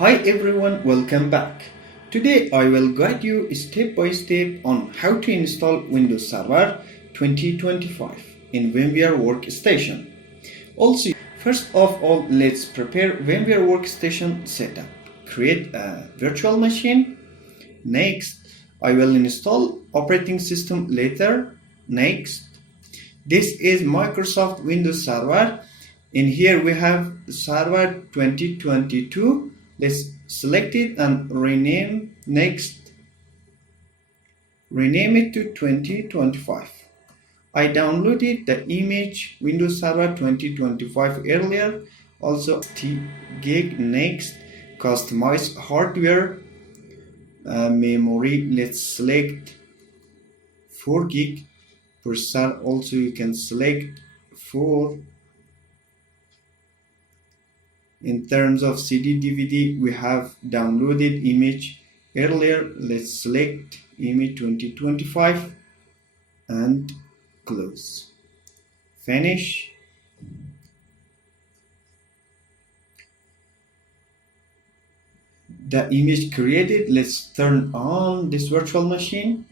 Hi everyone, welcome back. Today I will guide you step by step on how to install Windows Server 2025 in VMware Workstation. Also, first of all, let's prepare VMware Workstation setup. Create a virtual machine. Next, I will install operating system later. Next, this is Microsoft Windows Server. In here we have Server 2022. Let's select it and rename. Next, rename it to 2025. I downloaded the image Windows Server 2025 earlier. Also, gig. Next, customize hardware, memory. Let's select 4 gig per cell. Also, you can select 4. In terms of CD DVD, we have downloaded image earlier. Let's select image 2025 and close. Finish. The image created. Let's turn on this virtual machine.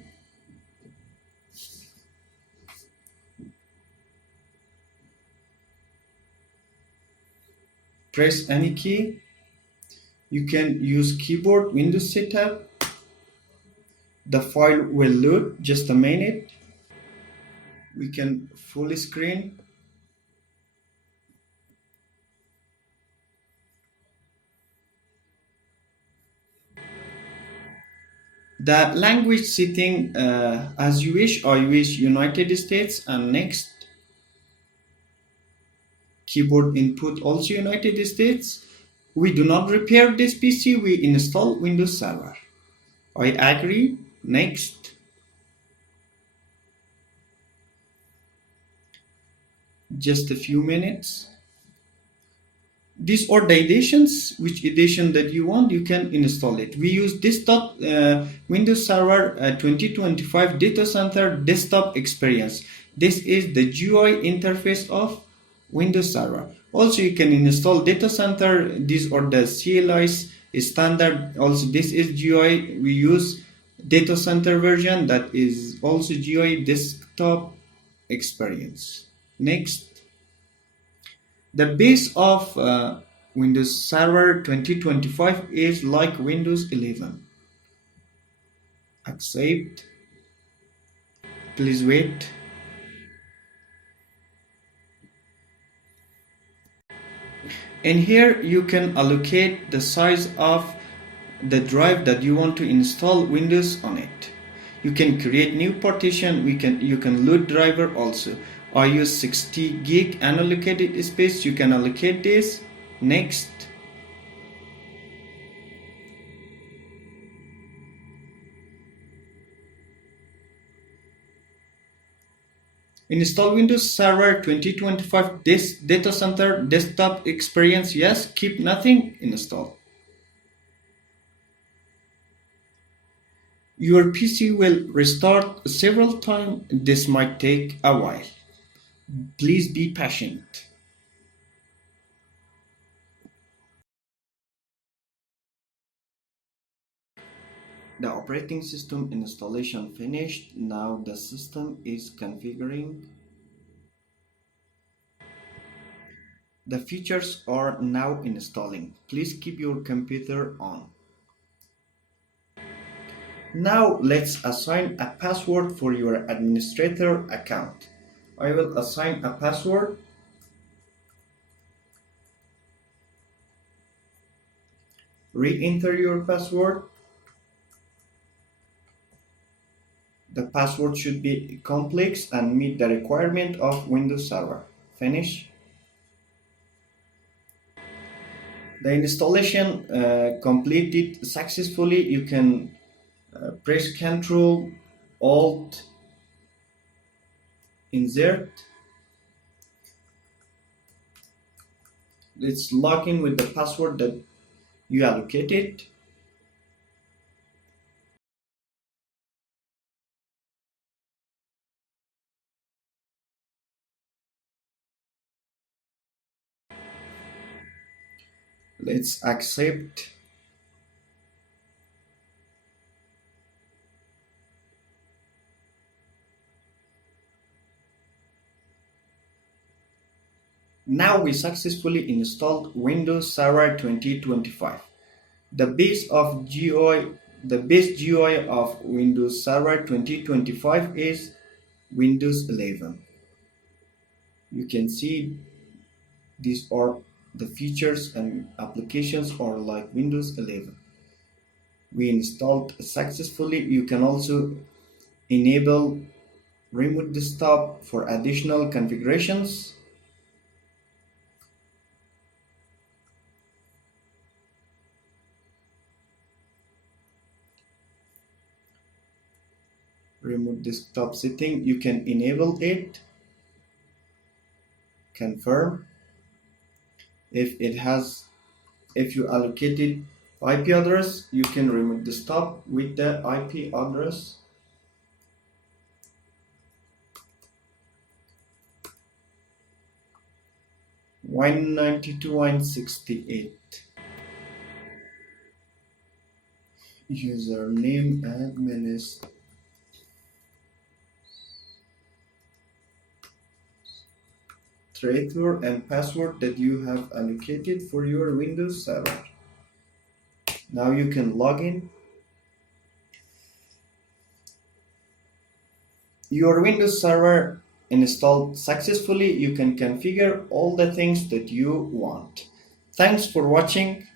Press any key. You can use keyboard Windows setup. The file will load. Just a minute. We can full screen. The language setting as you wish. I wish United States, and next keyboard input also United States. We do not repair this PC, we install Windows Server. I agree. Next. Just a few minutes. These are the editions. Which edition that you want, you can install it. We use desktop Windows Server 2025 Data Center Desktop Experience. This is the GUI interface of Windows Server. Also, you can install Data Center. These are the CLIs standard. Also, this is GUI. We use Data Center version, that is also GUI Desktop Experience. Next. The base of Windows Server 2025 is like Windows 11. Accept. Please wait. In here you can allocate the size of the drive that you want to install Windows on it. You can create new partition. You can load driver also. I use 60 gig unallocated space. You can allocate this. Next. Install Windows Server 2025 this data center desktop experience. Yes, keep nothing. Install. Your PC will restart several times. This might take a while. Please be patient. The operating system installation finished. Now the system is configuring. The features are now installing. Please keep your computer on. Now let's assign a password for your administrator account. I will assign a password. Re-enter your password. The password should be complex and meet the requirement of Windows Server. Finish. The installation completed successfully. You can press Ctrl Alt Insert. Let's log in with the password that you allocated. Let's accept. Now we successfully installed Windows Server 2025. The base of GUI, the base GUI of Windows Server 2025 is Windows 11. You can see these are the features and applications are like Windows 11. We installed successfully. You can also enable remote desktop for additional configurations. Remote desktop setting, you can enable it, confirm. If you allocated IP address, you can remote desktop with the IP address. One 92.168. Username administrator and password that you have allocated for your Windows server. Now you can log in. Your Windows server installed successfully. You can configure all the things that you want. Thanks for watching.